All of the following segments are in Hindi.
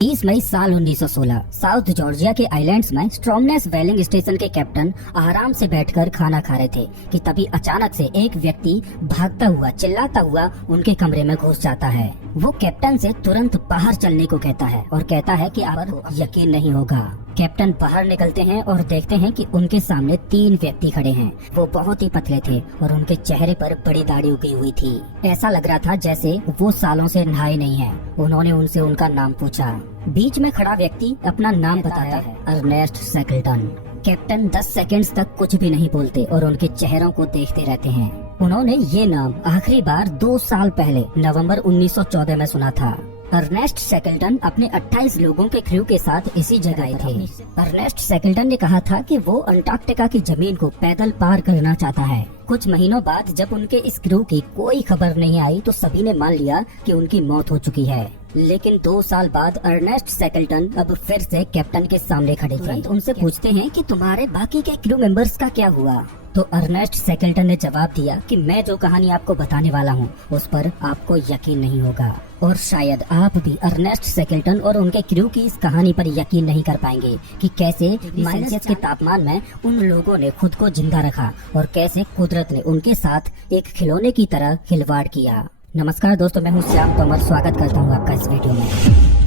30 मई साल 1916 साउथ जॉर्जिया के आइलैंड्स में स्ट्रॉमनेस वेलिंग स्टेशन के कैप्टन आराम से बैठकर खाना खा रहे थे कि तभी अचानक से एक व्यक्ति भागता हुआ चिल्लाता हुआ उनके कमरे में घुस जाता है। वो कैप्टन से तुरंत बाहर चलने को कहता है और कहता है कि आपको यकीन नहीं होगा। कैप्टन बाहर निकलते हैं और देखते हैं कि उनके सामने 3 व्यक्ति खड़े हैं। वो बहुत ही पतले थे और उनके चेहरे पर बड़ी दाढ़ी उगी हुई थी। ऐसा लग रहा था जैसे वो सालों से नहाए नहीं हैं। उन्होंने उनसे उनका नाम पूछा। बीच में खड़ा व्यक्ति अपना नाम बताता है, अर्नेस्ट शेकल्टन। कैप्टन 10 सेकंड्स तक कुछ भी नहीं बोलते और उनके चेहरों को देखते रहते हैं। उन्होंने ये नाम आखिरी बार 2 साल पहले नवंबर 1914 में सुना था। अर्नेस्ट शेकल्टन अपने 28 लोगों के क्रू के साथ इसी जगह आए थे। अर्नेस्ट शेकल्टन ने कहा था कि वो अंटार्कटिका की जमीन को पैदल पार करना चाहता है। कुछ महीनों बाद जब उनके इस क्रू की कोई खबर नहीं आई तो सभी ने मान लिया कि उनकी मौत हो चुकी है। लेकिन 2 साल बाद अर्नेस्ट शेकल्टन अब फिर से कैप्टन के सामने खड़े थे। उनसे पूछते हैं कि तुम्हारे बाकी के क्रू मेंबर्स का क्या हुआ। तो अर्नेस्ट शेकल्टन ने जवाब दिया कि मैं जो कहानी आपको बताने वाला हूँ उस पर आपको यकीन नहीं होगा और शायद आप भी अर्नेस्ट शेकल्टन और उनके क्रू की इस कहानी पर यकीन नहीं कर पाएंगे कि कैसे -4 के तापमान में उन लोगों ने खुद को जिंदा रखा और कैसे कुदरत ने उनके साथ एक खिलौने की तरह खिलवाड़ किया। नमस्कार दोस्तों, मैं हूँ श्याम तोमर। स्वागत करता हूँ आपका इस वीडियो में।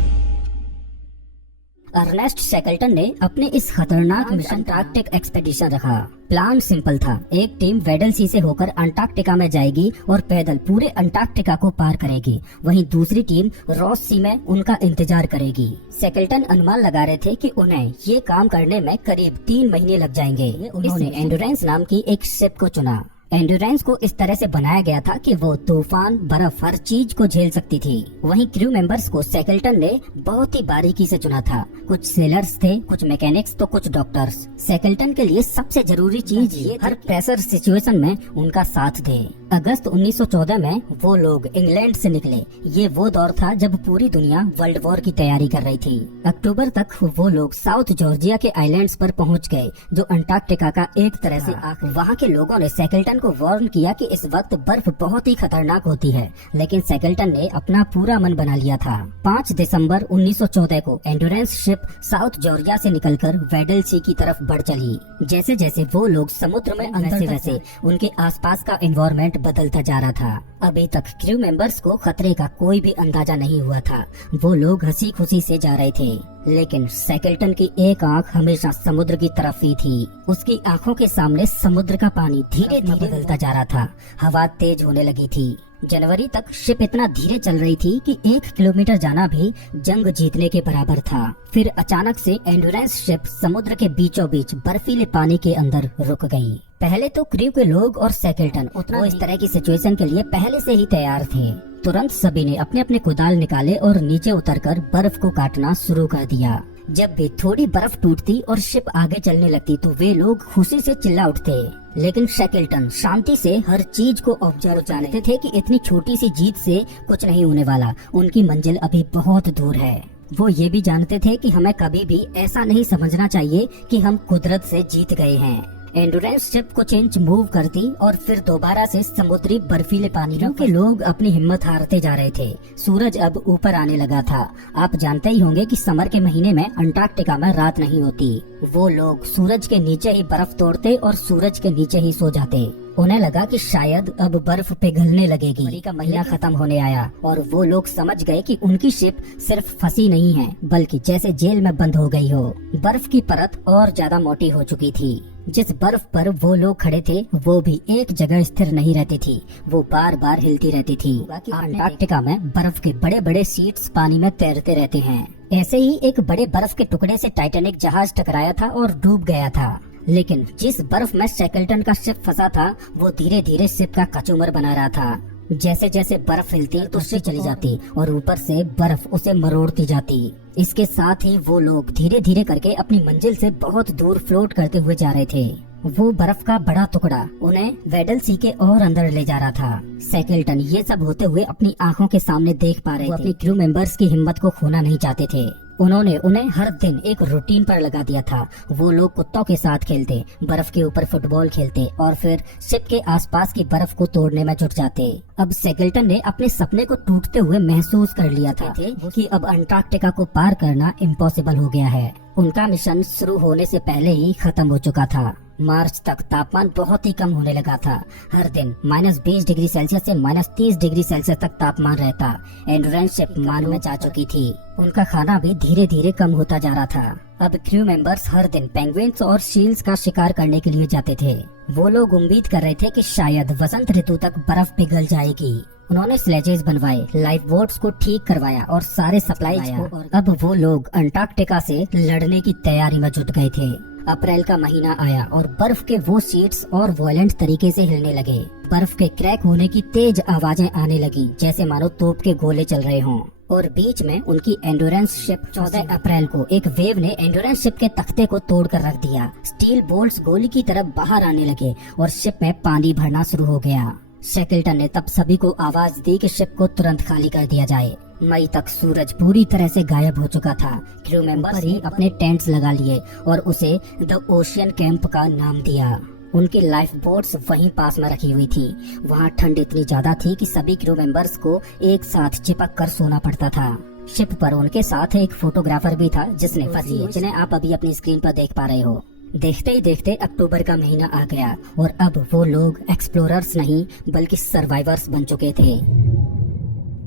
अर्नेस्ट शेकल्टन ने अपने इस खतरनाक मिशन अंटार्कटिक एक्सपेडिशन रखा। प्लान सिंपल था। एक टीम वेडल सी से होकर अंटार्कटिका में जाएगी और पैदल पूरे अंटार्कटिका को पार करेगी। वहीं दूसरी टीम रॉस सी में उनका इंतजार करेगी। शेकल्टन अनुमान लगा रहे थे कि उन्हें ये काम करने में करीब 3 महीने लग जाएंगे। उन्होंने एंडोरेंस नाम की एक शिप को चुना। एंडोरेंस को इस तरह से बनाया गया था कि वो तूफान, बर्फ, हर चीज को झेल सकती थी। वहीं क्रू मेंबर्स को शेकल्टन ने बहुत ही बारीकी से चुना था। कुछ सेलर्स थे, कुछ मैकेनिक्स तो कुछ डॉक्टर्स। शेकल्टन के लिए सबसे जरूरी चीज ये हर प्रेशर सिचुएशन में उनका साथ दे। अगस्त 1914 में वो लोग इंग्लैंड से निकले। ये वो दौर था जब पूरी दुनिया वर्ल्ड वॉर की तैयारी कर रही थी। अक्टूबर तक वो लोग साउथ जॉर्जिया के आइलैंड्स पर पहुंच गए जो अंटार्कटिका का एक तरह से वहाँ के लोगों ने शेकल्टन को वार्न किया कि इस वक्त बर्फ बहुत ही खतरनाक होती है, लेकिन शेकल्टन ने अपना पूरा मन बना लिया था। 5 दिसंबर 1914 को एंडोरेंस शिप साउथ जॉर्जिया से निकलकर वेडल सी की तरफ बढ़ चली। जैसे जैसे वो लोग समुद्र में अंदर वैसे उनके आसपास का एनवायरनमेंट बदलता जा रहा था। अभी तक क्रू मेंबर्स को खतरे का कोई भी अंदाजा नहीं हुआ था। वो लोग हंसी खुशी से जा रहे थे, लेकिन शेकल्टन की एक आंख हमेशा समुद्र की तरफ ही थी। उसकी आंखों के सामने समुद्र का पानी धीरे धीरे बदलता जा रहा था। हवा तेज होने लगी थी। जनवरी तक शिप इतना धीरे चल रही थी कि 1 किलोमीटर जाना भी जंग जीतने के बराबर था। फिर अचानक से एंडोरेंस शिप समुद्र के बीचों बीच बर्फीले पानी के अंदर रुक गई। पहले तो क्रू के लोग और शेकल्टन वो इस तरह की सिचुएशन के लिए पहले से ही तैयार थे। तुरंत सभी ने अपने अपने कुदाल निकाले और नीचे उतरकर बर्फ को काटना शुरू कर दिया। जब भी थोड़ी बर्फ टूटती और शिप आगे चलने लगती तो वे लोग खुशी से चिल्ला उठते। लेकिन शेकल्टन शांति से हर चीज को ऑब्जर्व जानते थे कि इतनी छोटी सी जीत से कुछ नहीं होने वाला। उनकी मंजिल अभी बहुत दूर है। वो ये भी जानते थे कि हमें कभी भी ऐसा नहीं समझना चाहिए कि हम कुदरत से जीत गए हैं। एंडोरेंस शिप कुछ इंच मूव करती और फिर दोबारा से समुद्री बर्फीले पानी के लोग अपनी हिम्मत हारते जा रहे थे। सूरज अब ऊपर आने लगा था। आप जानते ही होंगे कि समर के महीने में अंटार्कटिका में रात नहीं होती। वो लोग सूरज के नीचे ही बर्फ तोड़ते और सूरज के नीचे ही सो जाते। उन्हें लगा कि शायद अब बर्फ पिघलने लगेगी। मई का महीना खत्म होने आया और वो लोग समझ गए कि उनकी शिप सिर्फ फंसी नहीं है बल्कि जैसे जेल में बंद हो गई हो। बर्फ की परत और ज्यादा मोटी हो चुकी थी। जिस बर्फ पर वो लोग खड़े थे वो भी एक जगह स्थिर नहीं रहती थी। वो बार बार हिलती रहती थी। अंटार्कटिका में बर्फ के बड़े बड़े शीट्स पानी में तैरते रहते हैं। ऐसे ही एक बड़े बर्फ के टुकड़े से टाइटैनिक जहाज टकराया था और डूब गया था। लेकिन जिस बर्फ में शेकल्टन का शिप फंसा था वो धीरे धीरे शिप का कचूमर बना रहा था। जैसे जैसे बर्फ हिलती तो शिप चली जाती और ऊपर से बर्फ उसे मरोड़ती जाती। इसके साथ ही वो लोग धीरे धीरे करके अपनी मंजिल से बहुत दूर फ्लोट करते हुए जा रहे थे। वो बर्फ का बड़ा टुकड़ा उन्हें वेडल सी के और अंदर ले जा रहा था। शेकल्टन ये सब होते हुए अपनी आंखों के सामने देख पा रहे थे। अपनी क्रू मेंबर्स की हिम्मत को खोना नहीं चाहते थे। उन्होंने उन्हें हर दिन एक रूटीन पर लगा दिया था। वो लोग कुत्तों के साथ खेलते, बर्फ के ऊपर फुटबॉल खेलते और फिर शिप के आसपास की बर्फ को तोड़ने में जुट जाते। अब सैगल्टन ने अपने सपने को टूटते हुए महसूस कर लिया था कि अब अंटार्कटिका को पार करना इम्पॉसिबल हो गया है। उनका मिशन शुरू होने से पहले ही खत्म हो चुका था। मार्च तक तापमान बहुत ही कम होने लगा था। हर दिन -20 डिग्री सेल्सियस से -30 डिग्री सेल्सियस तक तापमान रहता। एंड्योरेंस शिप मान में जा चुकी थी। उनका खाना भी धीरे धीरे कम होता जा रहा था। अब क्रू मेंबर्स हर दिन पेंगुइन्स और सील्स का शिकार करने के लिए जाते थे। वो लोग उम्मीद कर रहे थे कि शायद वसंत ऋतु तक बर्फ पिघल जाएगी। उन्होंने स्लेजेस बनवाए, लाइफ बोट्स को ठीक करवाया और सारे सप्लाईज को। और अब वो लोग अंटार्कटिका से लड़ने की तैयारी में जुट गए थे। अप्रैल का महीना आया और बर्फ के वो शीट्स और वायलेंट तरीके से हिलने लगे। बर्फ के क्रैक होने की तेज आवाजें आने लगी, जैसे मानो तोप के गोले चल रहे हों। और बीच में उनकी एंड्योरेंस शिप 14 अप्रैल को एक वेव ने एंड्योरेंस शिप के तख्ते को तोड़कर रख दिया। स्टील बोल्ट्स गोली की तरफ बाहर आने लगे और शिप में पानी भरना शुरू हो गया। शैकल्टन ने तब सभी को आवाज दी कि शिप को तुरंत खाली कर दिया जाए। मई तक सूरज पूरी तरह से गायब हो चुका था। क्रू मेंबर्स ही अपने टेंट्स लगा लिए और उसे द ओशियन कैंप का नाम दिया। उनकी लाइफ बोट्स वहीं पास में रखी हुई थी। वहाँ ठंड इतनी ज्यादा थी कि सभी क्रू मेंबर्स को एक साथ चिपक कर सोना पड़ता था। शिप पर उनके साथ एक फोटोग्राफर भी था जिसने फंसी, जिन्हें आप अभी अपनी स्क्रीन पर देख पा रहे हो। देखते ही देखते अक्टूबर का महीना आ गया और अब वो लोग एक्सप्लोरर्स नहीं बल्कि सर्वाइवर्स बन चुके थे।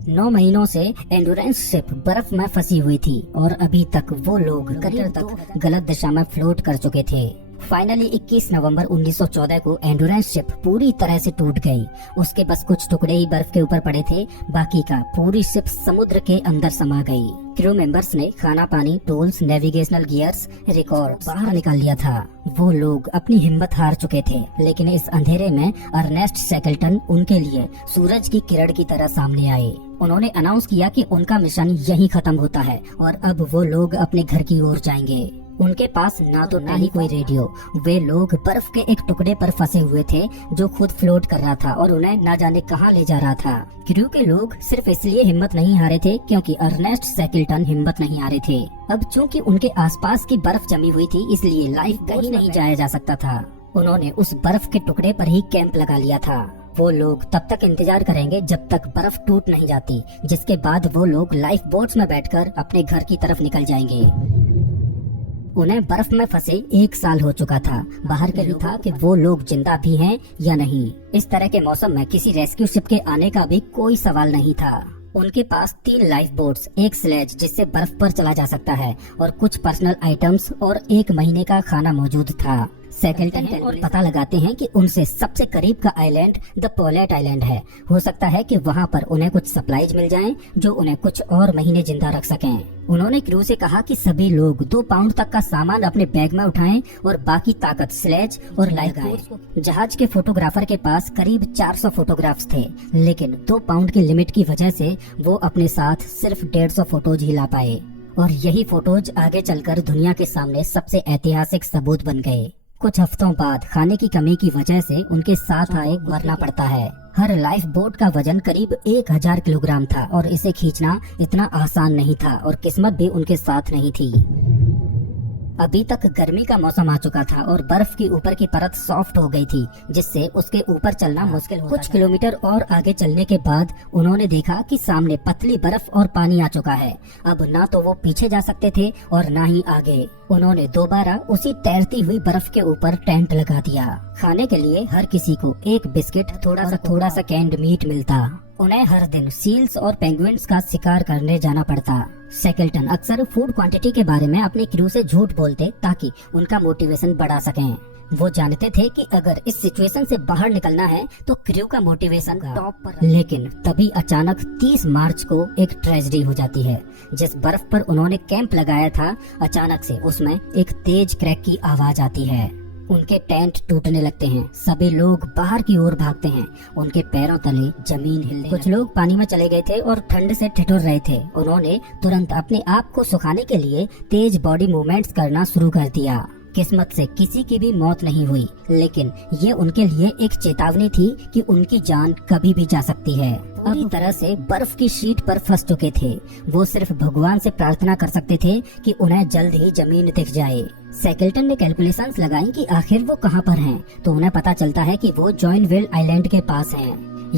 9 महीनों से एंड्योरेंस शिप बर्फ में फंसी हुई थी और अभी तक वो लोग करीब तक गलत दिशा में फ्लोट कर चुके थे। फाइनली 21 नवंबर 1914 को एंड्योरेंस शिप पूरी तरह से टूट गई। उसके बस कुछ टुकड़े ही बर्फ के ऊपर पड़े थे, बाकी का पूरी शिप समुद्र के अंदर समा गई। क्रू मेंबर्स ने खाना पानी, टूल्स, नेविगेशनल गियर्स, रिकॉर्ड बाहर निकाल लिया था। वो लोग अपनी हिम्मत हार चुके थे, लेकिन इस अंधेरे में अर्नेस्ट शैकल्टन उनके लिए सूरज की किरण की तरह सामने आए। उन्होंने अनाउंस किया कि उनका मिशन यहीं खत्म होता है और अब वो लोग अपने घर की ओर जाएंगे। उनके पास ना ही कोई रेडियो। वे लोग बर्फ के एक टुकड़े पर फंसे हुए थे जो खुद फ्लोट कर रहा था और उन्हें न जाने कहां ले जा रहा था। क्रू के लोग सिर्फ इसलिए हिम्मत नहीं हारे थे क्योंकि अर्नेस्ट शैकल्टन हिम्मत नहीं हारे थे। अब चूंकि उनके आसपास की बर्फ जमी हुई थी, इसलिए लाइफ कहीं नहीं जाया जा सकता था। उन्होंने उस बर्फ के टुकड़े पर ही कैंप लगा लिया था। वो लोग तब तक इंतजार करेंगे जब तक बर्फ टूट नहीं जाती, जिसके बाद वो लोग लाइफ बोट्स में बैठकर अपने घर की तरफ निकल जाएंगे। उन्हें बर्फ में फंसे 1 साल हो चुका था। बाहर के लिए था कि वो लोग जिंदा भी हैं या नहीं। इस तरह के मौसम में किसी रेस्क्यू शिप के आने का भी कोई सवाल नहीं था। उनके पास 3 लाइफ बोट्स, एक स्लेज जिससे बर्फ पर चला जा सकता है और कुछ पर्सनल आइटम्स और 1 महीने का खाना मौजूद था। शैकल्टन और पता लगाते हैं कि उनसे सबसे करीब का आइलैंड द पोलेट आइलैंड है। हो सकता है कि वहाँ पर उन्हें कुछ सप्लाईज मिल जाएं जो उन्हें कुछ और महीने जिंदा रख सकें। उन्होंने क्रू से कहा कि सभी लोग 2 पाउंड तक का सामान अपने बैग में उठाएं और बाकी ताकत स्लेज और लाइफ बोट। जहाज के फोटोग्राफर के पास करीब 400 फोटोग्राफ्स थे, लेकिन 2 पाउंड की लिमिट की वजह से वो अपने साथ सिर्फ 150 फोटोज ही ला पाए। और यही फोटोज आगे चलकर दुनिया के सामने सबसे ऐतिहासिक सबूत बन गए। कुछ हफ्तों बाद खाने की कमी की वजह से उनके साथ आए मरना पड़ता है। हर लाइफ बोट का वजन करीब 1000 किलोग्राम था और इसे खींचना इतना आसान नहीं था और किस्मत भी उनके साथ नहीं थी। अभी तक गर्मी का मौसम आ चुका था और बर्फ की ऊपर की परत सॉफ्ट हो गई थी, जिससे उसके ऊपर चलना मुश्किल हो कुछ किलोमीटर और आगे चलने के बाद उन्होंने देखा कि सामने पतली बर्फ और पानी आ चुका है। अब ना तो वो पीछे जा सकते थे और ना ही आगे। उन्होंने दोबारा उसी तैरती हुई बर्फ के ऊपर टेंट लगा दिया। खाने के लिए हर किसी को एक बिस्किट, थोड़ा सा कैंड मीट मिलता। उन्हें हर दिन सील्स और पेंगुइन्स का शिकार करने जाना पड़ता। शैकल्टन अक्सर फूड क्वांटिटी के बारे में अपने क्रू से झूठ बोलते ताकि उनका मोटिवेशन बढ़ा सकें। वो जानते थे कि अगर इस सिचुएशन से बाहर निकलना है तो क्रू का मोटिवेशन टॉप पर। लेकिन तभी अचानक 30 मार्च को एक ट्रेजेडी हो जाती है। जिस बर्फ पर उन्होंने कैंप लगाया था, अचानक से उसमें एक तेज क्रैक की आवाज आती है। उनके टेंट टूटने लगते हैं। सभी लोग बाहर की ओर भागते हैं। उनके पैरों तले जमीन हिलने। कुछ लोग पानी में चले गए थे और ठंड से ठिठुर रहे थे। उन्होंने तुरंत अपने आप को सुखाने के लिए तेज बॉडी मूवमेंट्स करना शुरू कर दिया। किस्मत से किसी की भी मौत नहीं हुई, लेकिन ये उनके लिए एक चेतावनी थी कि उनकी जान कभी भी जा सकती है। पूरी तरह से बर्फ की शीट पर फंस चुके थे। वो सिर्फ भगवान से प्रार्थना कर सकते थे कि उन्हें जल्द ही जमीन दिख जाए। सैकल्टन ने कैलकुलेशंस लगाई कि आखिर वो कहाँ पर हैं, तो उन्हें पता चलता है कि वो जॉइनविल आइलैंड के पास हैं,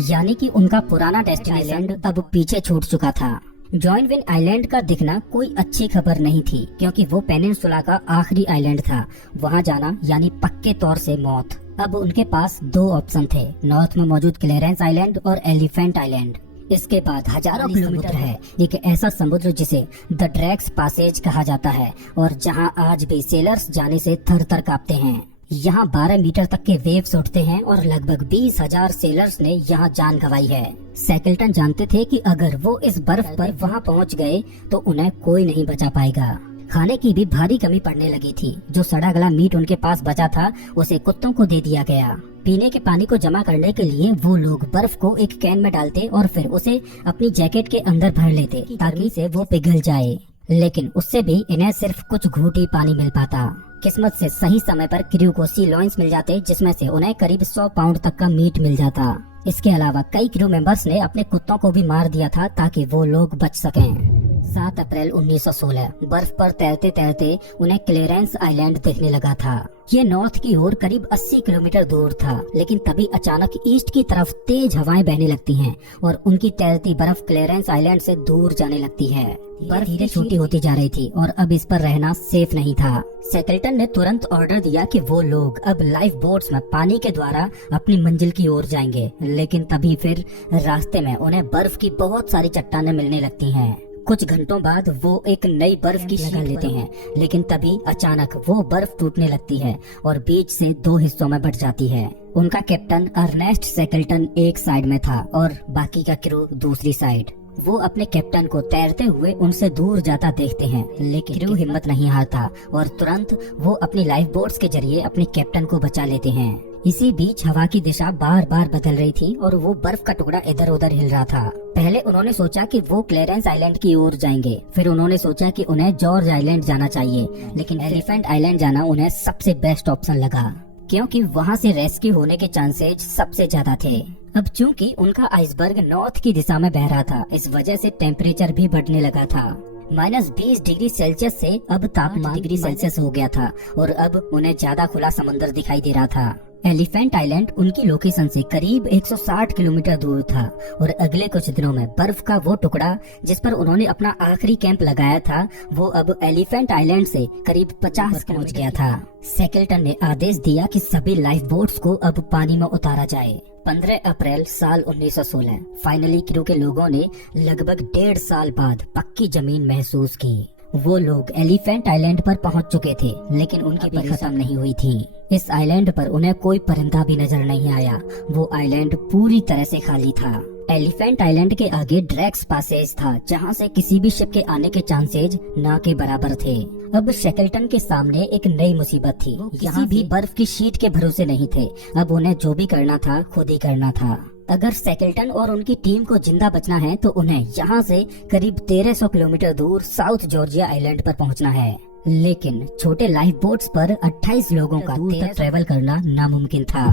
यानी कि उनका पुराना डेस्टिनेशन अब पीछे छूट चुका था। जॉइनविल आइलैंड का दिखना कोई अच्छी खबर नहीं थी, क्योंकि वो पेनिनसुला का आखिरी आइलैंड था। वहाँ जाना यानी पक्के तौर से मौत। अब उनके पास दो ऑप्शन थे, नॉर्थ में मौजूद क्लेरेंस आइलैंड और एलिफेंट आइलैंड। इसके बाद हजारों किलोमीटर है एक ऐसा समुद्र जिसे द ड्रैक्स पैसेज कहा जाता है, और जहाँ आज भी सेलर्स जाने से थर थर कांपते हैं। यहाँ 12 मीटर तक के वेव्स उठते हैं और लगभग 20,000 सेलर्स ने यहाँ जान गंवाई है। सैकल्टन जानते थे कि अगर वो इस बर्फ पर वहाँ पहुँच गए तो उन्हें कोई नहीं बचा पाएगा। खाने की भी भारी कमी पड़ने लगी थी। जो सड़ा गला मीट उनके पास बचा था उसे कुत्तों को दे दिया गया। पीने के पानी को जमा करने के लिए वो लोग बर्फ को एक कैन में डालते और फिर उसे अपनी जैकेट के अंदर भर लेते ताकि से वो पिघल जाए, लेकिन उससे भी इन्हें सिर्फ कुछ घूंट ही पानी मिल पाता। किस्मत से सही समय पर क्रू को सी लॉइंस मिल जाते, जिसमें से उन्हें करीब 100 पाउंड तक का मीट मिल जाता। इसके अलावा कई क्रू मेंबर्स ने अपने कुत्तों को भी मार दिया था ताकि वो लोग बच सकें। 7 अप्रैल 1916 बर्फ पर तैरते तैरते उन्हें क्लेरेंस आइलैंड दिखने लगा था। ये नॉर्थ की ओर करीब 80 किलोमीटर दूर था, लेकिन तभी अचानक ईस्ट की तरफ तेज हवाएं बहने लगती हैं और उनकी तैरती बर्फ क्लेरेंस आइलैंड से दूर जाने लगती है। बर्फ धीरे छोटी होती जा रही थी और अब इस पर रहना सेफ नहीं था। सैकल्टन ने तुरंत ऑर्डर दिया कि वो लोग अब लाइफ बोट्स में पानी के द्वारा अपनी मंजिल की ओर जाएंगे, लेकिन तभी फिर रास्ते में उन्हें बर्फ की बहुत सारी चट्टानें मिलने लगती हैं। कुछ घंटों बाद वो एक नई बर्फ की शीट लेते हैं, लेकिन तभी अचानक वो बर्फ टूटने लगती है और बीच से 2 हिस्सों में बट जाती है। उनका कैप्टन अर्नेस्ट सैकल्टन एक साइड में था और बाकी का क्रू दूसरी साइड। वो अपने कैप्टन को तैरते हुए उनसे दूर जाता देखते हैं, लेकिन क्रू हिम्मत नहीं हारता और तुरंत वो अपनी लाइफ बोट्स के जरिए अपने कैप्टन को बचा लेते हैं। इसी बीच हवा की दिशा बार बार बदल रही थी और वो बर्फ का टुकड़ा इधर उधर हिल रहा था। पहले उन्होंने सोचा कि वो क्लेरेंस आइलैंड की ओर जाएंगे, फिर उन्होंने सोचा कि उन्हें जॉर्ज आइलैंड जाना चाहिए, लेकिन एलिफेंट आइलैंड जाना उन्हें सबसे बेस्ट ऑप्शन लगा, क्योंकि वहाँ से रेस्क्यू होने के चांसेज सबसे ज्यादा थे। अब चूंकि उनका आइसबर्ग नॉर्थ की दिशा में बह रहा था, इस वजह से टेम्परेचर भी बढ़ने लगा था। -20 डिग्री सेल्सियस से अब तापमान डिग्री सेल्सियस हो गया था और अब उन्हें ज्यादा खुला समंदर दिखाई दे रहा था। एलिफेंट आइलैंड उनकी लोकेशन से करीब 160 किलोमीटर दूर था और अगले कुछ दिनों में बर्फ का वो टुकड़ा जिस पर उन्होंने अपना आखिरी कैंप लगाया था, वो अब एलिफेंट आइलैंड से करीब 50 पहुंच गया था। सैकल्टन ने आदेश दिया कि सभी लाइफ बोट्स को अब पानी में उतारा जाए। 15 अप्रैल साल 1916 फाइनली क्रू के लोगों ने लगभग 1.5 साल बाद पक्की जमीन महसूस की। वो लोग एलिफेंट आइलैंड पर पहुंच चुके थे, लेकिन उनकी भी खत्म नहीं हुई थी। इस आइलैंड पर उन्हें कोई परिंदा भी नजर नहीं आया। वो आइलैंड पूरी तरह से खाली था। एलिफेंट आइलैंड के आगे ड्रैक्स पैसेज था, जहां से किसी भी शिप के आने के चांसेज ना के बराबर थे। अब शैकल्टन के सामने एक नई मुसीबत थी। किसी भी बर्फ की शीट के भरोसे नहीं थे। अब उन्हें जो भी करना था खुद ही करना था। अगर सैकल्टन और उनकी टीम को जिंदा बचना है तो उन्हें यहाँ से करीब 1300 किलोमीटर दूर साउथ जॉर्जिया आइलैंड पर पहुँचना है, लेकिन छोटे लाइफ बोट्स पर 28 लोगों का दूर तक ट्रेवल करना नामुमकिन था।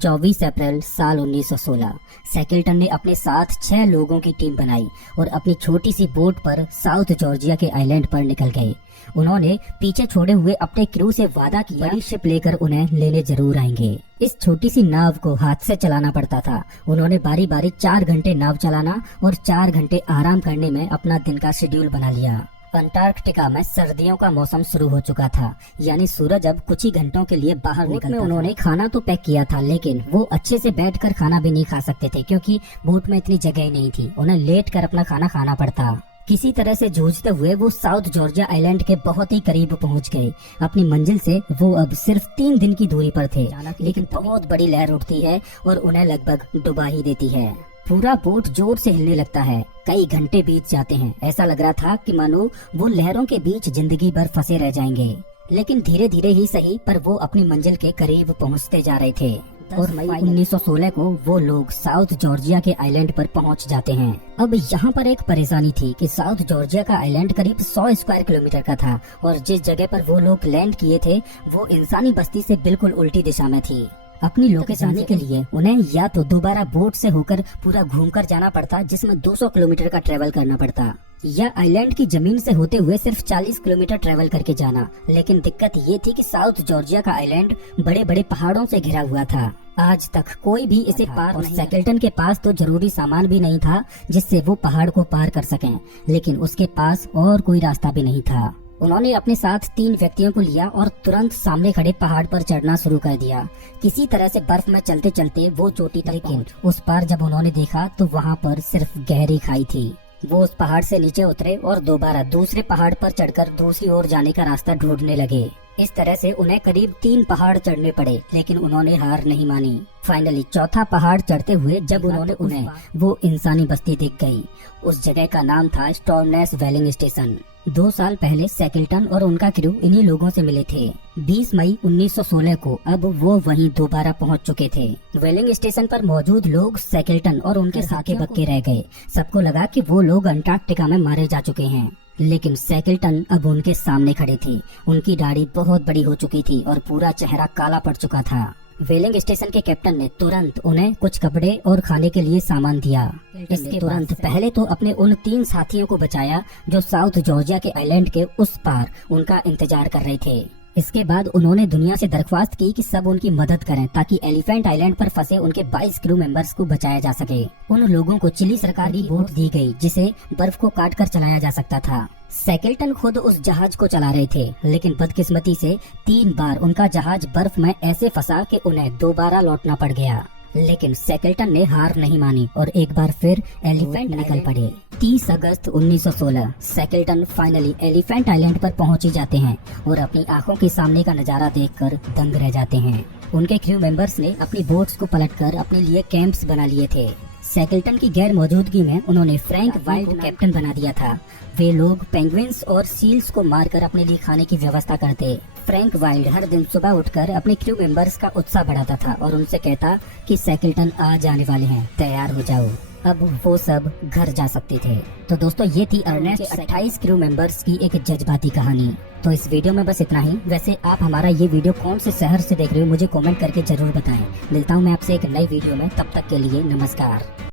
24 अप्रैल साल 1916 सैकल्टन ने अपने साथ 6 लोगों की टीम बनाई और अपनी छोटी सी बोट पर साउथ जॉर्जिया के आइलैंड पर निकल गए। उन्होंने पीछे छोड़े हुए अपने क्रू से वादा किया बड़ी शिप लेकर उन्हें लेने जरूर आएंगे। इस छोटी सी नाव को हाथ से चलाना पड़ता था। उन्होंने बारी बारी 4 घंटे नाव चलाना और 4 घंटे आराम करने में अपना दिन का शेड्यूल बना लिया। अंटार्कटिका में सर्दियों का मौसम शुरू हो चुका था, यानी सूरज अब कुछ ही घंटों के लिए बाहर निकलता था। उन्होंने खाना तो पैक किया था, लेकिन वो अच्छे से बैठकर खाना भी नहीं खा सकते थे, क्योंकि बोट में इतनी जगह नहीं थी। उन्हें लेट कर अपना खाना खाना पड़ता। किसी तरह से जूझते हुए वो साउथ जॉर्जिया आइलैंड के बहुत ही करीब पहुंच गए। अपनी मंजिल से वो अब सिर्फ 3 दिन की दूरी पर थे, लेकिन बहुत बड़ी लहर उठती है और उन्हें लगभग डुबा ही देती है। पूरा बोट जोर से हिलने लगता है। कई घंटे बीत जाते हैं। ऐसा लग रहा था कि मानो वो लहरों के बीच जिंदगी भर फंसे रह जाएंगे, लेकिन धीरे धीरे ही सही पर वो अपनी मंजिल के करीब पहुंचते जा रहे थे। और मई 1916 को वो लोग साउथ जॉर्जिया के आइलैंड पर पहुंच जाते हैं। अब यहाँ पर एक परेशानी थी कि साउथ जॉर्जिया का आइलैंड करीब 100 स्क्वायर किलोमीटर का था और जिस जगह पर वो लोग लैंड किए थे वो इंसानी बस्ती से बिल्कुल उल्टी दिशा में थी। अपनी लोकेशन जाने के लिए उन्हें या तो दोबारा बोट से होकर पूरा घूमकर जाना पड़ता, जिसमें 200 किलोमीटर का ट्रेवल करना पड़ता, या आइलैंड की जमीन से होते हुए सिर्फ 40 किलोमीटर ट्रेवल करके जाना। लेकिन दिक्कत ये थी कि साउथ जॉर्जिया का आइलैंड बड़े बड़े पहाड़ों से घिरा हुआ था। आज तक कोई भी इसे पार नहीं। सैकल्टन के पास तो जरूरी सामान भी नहीं था जिससे वो पहाड़ को पार कर सकें, लेकिन उसके पास और कोई रास्ता भी नहीं था। उन्होंने अपने साथ 3 व्यक्तियों को लिया और तुरंत सामने खड़े पहाड़ पर चढ़ना शुरू कर दिया। किसी तरह से बर्फ में चलते चलते वो चोटी तक, लेकिन उस पार जब उन्होंने देखा तो वहाँ पर सिर्फ गहरी खाई थी। वो उस पहाड़ से नीचे उतरे और दोबारा दूसरे पहाड़ पर चढ़कर दूसरी ओर जाने का रास्ता ढूंढने लगे। इस तरह से उन्हें करीब 3 पहाड़ चढ़ने पड़े, लेकिन उन्होंने हार नहीं मानी। फाइनली चौथा पहाड़ चढ़ते हुए जब उन्हें वो इंसानी बस्ती दिख गई। उस जगह का नाम था स्टॉर्मनेस वेलिंग स्टेशन। 2 साल पहले सैकल्टन और उनका क्रू इन्हीं लोगों से मिले थे। 20 मई 1916 को अब वो वहीं दोबारा पहुंच चुके थे। वेलिंग स्टेशन पर मौजूद लोग सैकल्टन और उनके साके बक्के रह गए। सबको लगा कि वो लोग अंटार्कटिका में मारे जा चुके हैं, लेकिन सैकल्टन अब उनके सामने खड़े थे। उनकी दाढ़ी बहुत बड़ी हो चुकी थी और पूरा चेहरा काला पड़ चुका था। वेलिंग स्टेशन के कैप्टन ने तुरंत उन्हें कुछ कपड़े और खाने के लिए सामान दिया। इसके तुरंत पहले तो अपने उन 3 साथियों को बचाया जो साउथ जॉर्जिया के आइलैंड के उस पार उनका इंतजार कर रहे थे। इसके बाद उन्होंने दुनिया से दरख्वास्त की कि सब उनकी मदद करें ताकि एलिफेंट आइलैंड पर फंसे उनके 22 क्रू मेंबर्स को बचाया जा सके। उन लोगों को चिली सरकार की बोट दी गई जिसे बर्फ को काटकर चलाया जा सकता था। सैकल्टन खुद उस जहाज को चला रहे थे, लेकिन बदकिस्मती से 3 बार उनका जहाज बर्फ में ऐसे फंसा कि उन्हें दोबारा लौटना पड़ गया। लेकिन सैकल्टन ने हार नहीं मानी और एक बार फिर एलिफेंट निकल पड़े। 30 अगस्त 1916 सैकल्टन फाइनली एलिफेंट आइलैंड पर पहुंच ही जाते हैं और अपनी आंखों के सामने का नजारा देखकर दंग रह जाते हैं। उनके क्रू मेंबर्स ने अपनी बोट्स को पलटकर अपने लिए कैंप्स बना लिए थे। सैकल्टन की गैर मौजूदगी में उन्होंने फ्रैंक वाइल्ड को कैप्टन बना दिया था। वे लोग पेंगुइन्स और सील्स को मारकर अपने लिए खाने की व्यवस्था करते। फ्रैंक वाइल्ड हर दिन सुबह उठकर अपने क्रू मेंबर्स का उत्साह बढ़ाता था और उनसे कहता कि सैकल्टन आ जाने वाले हैं, तैयार हो जाओ। अब वो सब घर जा सकते थे। तो दोस्तों ये थी अर्नेस्ट के 28 क्रू मेंबर्स की एक जज्बाती कहानी। तो इस वीडियो में बस इतना ही। वैसे आप हमारा ये वीडियो कौन से शहर से देख रहे हो मुझे कमेंट करके जरूर बताएं। मिलता हूँ मैं आपसे एक नई वीडियो में, तब तक के लिए नमस्कार।